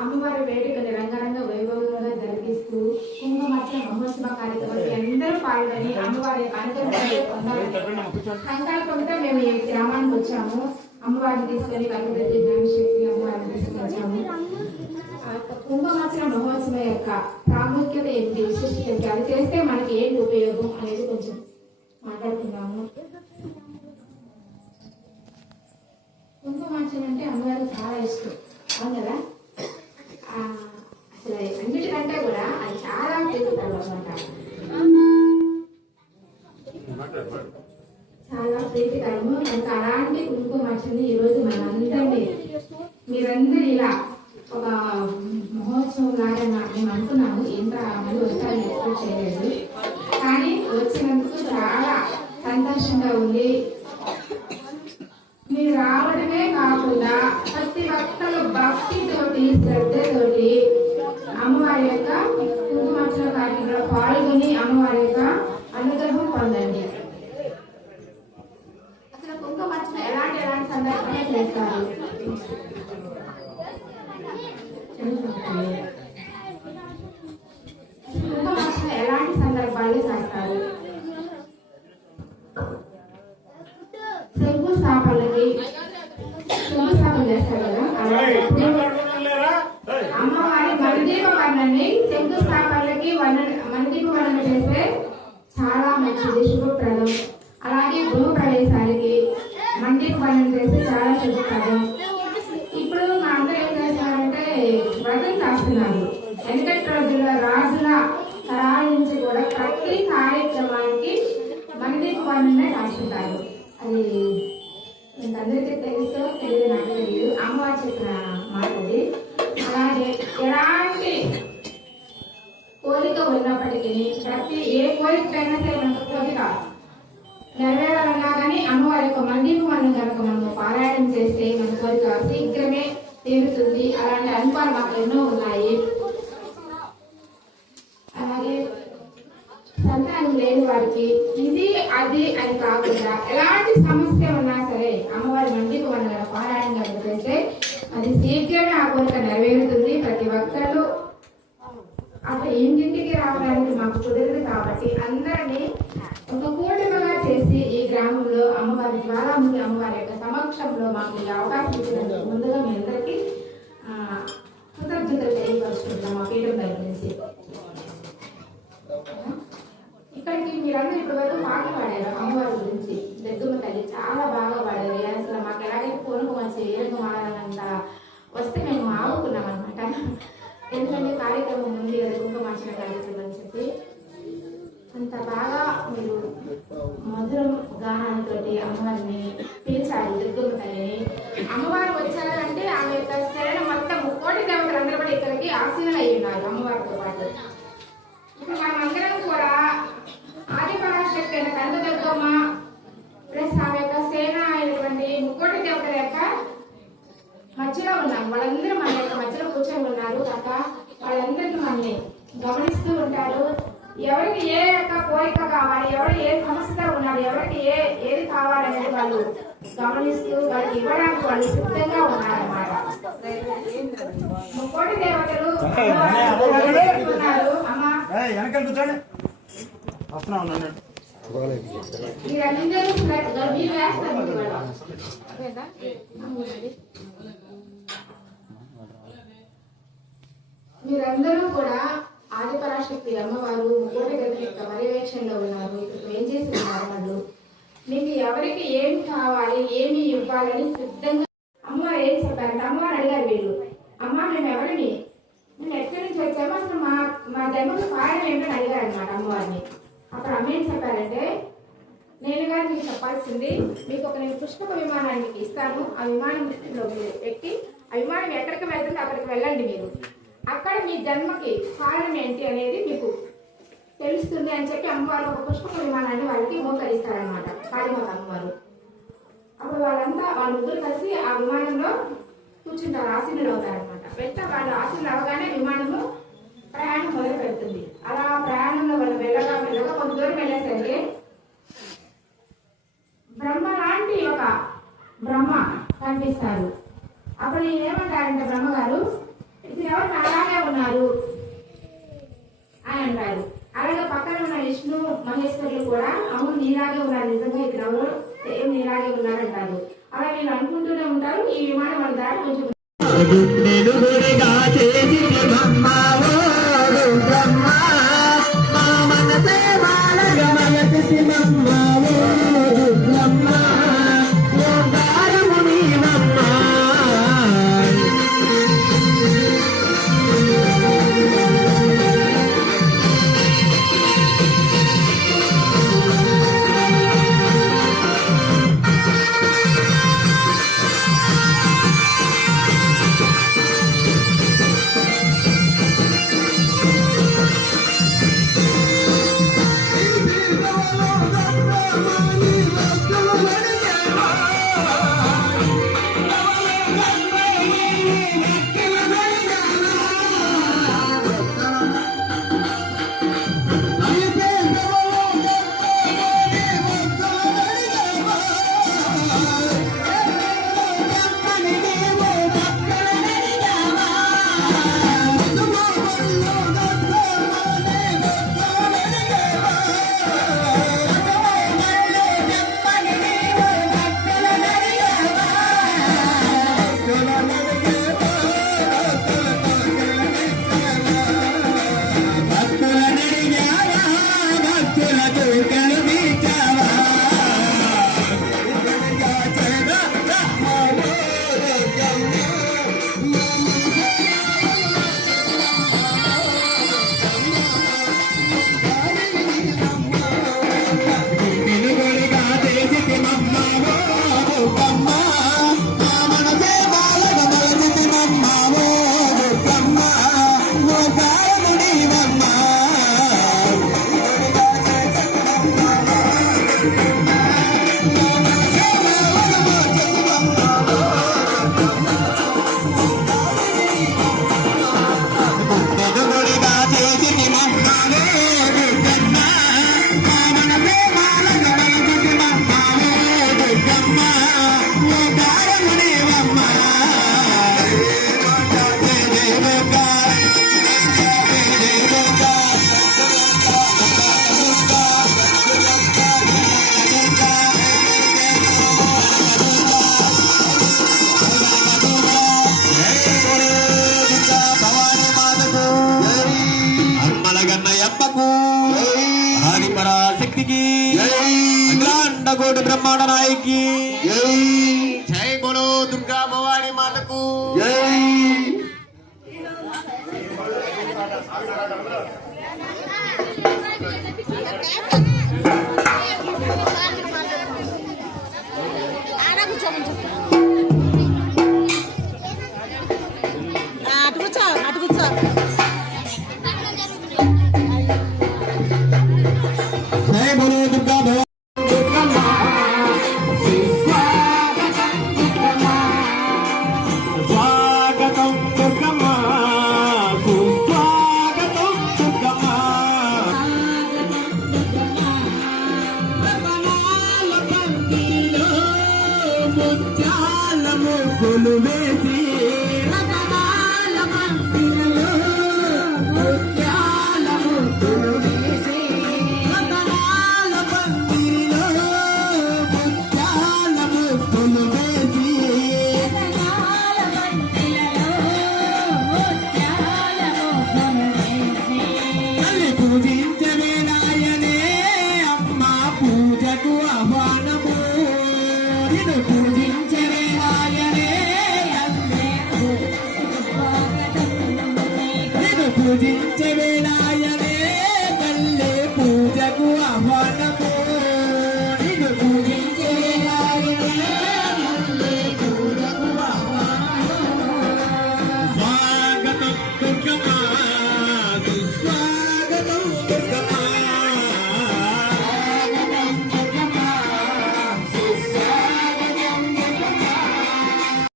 అమ్మవారి వేడుకలు రంగరంగ వైభవంగా జరిపిస్తూ కుంకుమర్చన మహోత్సవ కార్యక్రమానికి అందరూ పాల్గొని అమ్మవారి సంకల్పంతో మేము ఈ గ్రామానికి వచ్చాము. అమ్మవారిని తీసుకొని కనకదుర్గ జ్ఞానశక్తి అమ్మవారిని తీసుకొని వచ్చాము యొక్క మహోత్సవం యొక్క ప్రాముఖ్యత ఏంటి? విశిష్టత ఏంటి? అది చేస్తే మనకి ఏంటి ఉపయోగం అనేది కొంచెం మాట్లాడుతున్నాము కుంభమాచనం అంటే అమ్మవారికి చాలా ఇష్టం. అవును కదా? అసలు అన్నిటికంటే కూడా అది చాలా ప్రీతికరం అనమాట చాలా ప్రీతికరము. మనకు అలాంటి కుంకుమ వచ్చింది ఈరోజు మనందరినీ మీరందరూ ఇలా ఒక మహోత్సవం లాగా నా- మేము అనుకున్నాము. ఎంత మంది వస్తారు ఎక్స్పెక్ట్ చేయలేదు. కానీ వచ్చినందుకు చాలా సంతోషంగా ఉంది మీరు రావడమే కాకుండా ప్రతి ఒక్కరు భక్తితోటి శ్రద్ధతోటి అమ్మవారి యొక్క కుంకుమార్చన కార్యక్రమంలో పాల్గొని అమ్మవారి యొక్క అనుగ్రహం పొందండి. అసలు కుంకుమార్చన ఎలాంటి ఎలాంటి సందర్భంగా చేస్తారు కుంకుమార్చన ఎలాంటి సందర్భాల్లో చేస్తారు శంకుస్థాపనకి శంకుస్థాపన చేస్తారు కదా అలాంటప్పుడు అమ్మవారి మణిదీప శంకుస్థాపనలకి వర్ణ మణిదీప వర్ణన చేస్తే చాలా మంచిది శుభప్రదం. అలాగే గృహ ప్రవేశాలకి మందికి వర్ణన చేస్తే చాలా శుభప్రదం. ఇప్పుడు మా అందరూ ఏం చేస్తున్నారంటే వ్రతం చేస్తున్నారు. వెనకటి రోజుల్లో రాజుల తరాల నుంచి కూడా ప్రతి కార్యక్రమానికి మణిదీప వర్ణనే రాస్తుంటారు అది మీకు అందరికీ తెలియదు నాకు తెలియదు. అమ్మవారు చెప్పిన మాట అది అలాగే ఎలా ప్రతి ఏ కోరికైనా సరే మనకు కోరిక నెరవేరాలన్నా కానీ అమ్మవారి యొక్క మందిపు మనం కనుక మనం పారాయణం చేస్తే మన కోరిక శీఘ్రమే తీరుతుంది. అలాంటి అనుభవాలు మాకు ఎన్నో ఉన్నాయి. అలాగే సంతానం లేని వారికి ఇది అది అని కాకుండా ఎలాంటి సమస్య ఉన్నా సరే అమ్మవారి మందికి మన పారాయణం కనుక చేస్తే అది శీఘ్రమే ఆ కోరిక నెరవేరుతుంది. ప్రతి ఒక్కళ్ళు అసలు ఏం రావడానికి మాకు కుదిరింది కాబట్టి అందరినీ ఒక కూటమిగా చేసి ఈ గ్రామంలో అమ్మవారి జ్వాలాముఖి అమ్మవారి యొక్క సమక్షంలో మాకు ఈ అవకాశం ఇచ్చినందుకు ముందుగా మేము అందరికీ ఆ, కృతజ్ఞతలు తెలియపరుచుకుంటాం మా పీఠం దగ్గర నుంచి ఇక్కడికి మీరందరూ ఇప్పటి వరకు పాటలు పాడారు అమ్మవారి గురించి దగ్గమ్మ తల్లి చాలా బాగా పాడారు అసలు మాకు ఎలాగైతే పూనకం వచ్చి ఏనుగు మాడాలన్నంత వస్తే మేము ఆవుకున్నాం అనమాట ఎందుకంటే కార్యక్రమం ఉంది అది కుంకుమార్చన కార్యక్రమం అని చెప్పి అంత బాగా మీరు మధురం గానాలతోటి అమ్మవారిని పిలిచారు దుర్గమ్మ తల్లిని అమ్మవారు వచ్చారంటే ఆమె యొక్క శరణం మొత్తం ముక్కోటి దేవతలందరూ కూడా ఇక్కడికి ఆశీనులు అయ్యి ఉన్నారు. అమ్మవారు పాటు ఇప్పుడు మనమందరం కూడా ఆదిపరాశక్తి అయిన కనకదుర్గమ్మ ప్లస్ ఆమె యొక్క సేన అయినటువంటి ముక్కోటి దేవతల యొక్క మధ్యలో ఉన్నాం వాళ్ళందరూ మన యొక్క మధ్యలో కూర్చొని ఉన్నారు కాక వాళ్ళందరినీ మనల్ని గమనిస్తూ ఉంటారు ఎవరికి ఏ యొక్క కోరిక కావాలి ఎవరు ఏ సమస్యతో ఉన్నారు ఎవరికి ఏ ఏది కావాలనేది వాళ్ళు గమనిస్తూ వాళ్ళకి ఇవ్వడానికి వాళ్ళు సిద్ధంగా ఉన్నారన్నమాట. ముక్కోటి దేవతలు మీరందరూ కూడా ఆదిపరాశక్తి అమ్మవారు ముగ్గురి గది యొక్క పర్యవేక్షణలో ఉన్నారు. ఇప్పుడు ఏం చేసి ఉన్నారు వాళ్ళు? మీకు ఎవరికి ఏమి కావాలి ఏమి ఇవ్వాలని సిద్ధంగా అమ్మ ఏం చెప్పారంటే అమ్మవారు అడిగారు వీళ్ళు. అమ్మ మేము ఎవరిని? మేము ఎక్కడి నుంచి వచ్చామో అసలు మా మా జన్మకు కారణం ఏంటని అడిగారు అనమాట అమ్మవారిని. అప్పుడు అమ్మ ఏం చెప్పారంటే నేను గారు మీకు చెప్పాల్సింది మీకు ఒక నేను పుష్పక విమానాన్ని మీకు ఇస్తాను. ఆ విమానం దృష్టిలో పెట్టి ఆ విమానం ఎక్కడికి వెళ్తుందో అక్కడికి వెళ్ళండి మీరు. అక్కడ మీ జన్మకి కారణం ఏంటి అనేది తెలుస్తుంది అని చెప్పి అమ్మవారు ఒక పుష్ప విమానాన్ని వాళ్ళకి మోకరిస్తారనమాట కాళీమాత అమ్మవారు. అప్పుడు వాళ్ళంతా వాళ్ళ ముగ్గురు కలిసి ఆ విమానంలో కూర్చుంటారు ఆశీనులు అవుతారనమాట వెంట వాళ్ళు ఆశీనులు అవగానే విమానము ప్రయాణం మొదలు పెడుతుంది. అలా ప్రయాణంలో వాళ్ళు వెళ్ళగా వెళ్ళగా కొంత దూరం వెళ్ళేసరికి బ్రహ్మ లాంటి ఒక బ్రహ్మ కనిపిస్తారు. అప్పుడు ఏమంటారంటే బ్రహ్మగారు ఇది ఎవరు? అలాగే ఉన్నారు. అని అంటారు. అలాగే పక్కన ఉన్న విష్ణు మహేశ్వర్లు కూడా అవును నీలాగే ఉన్నారు నిజంగా ఇక్కడ అవును సేమ్ నీలాగే ఉన్నారంటారు. అలా వీళ్ళు అనుకుంటూనే ఉంటారు ఈ విమానం మన దారి కొంచెం కోటి బ్రహ్మాండ నాయకి. జై. బలో దుర్గా భవాని మాతకు. జై. ఆడకు చెప్పండి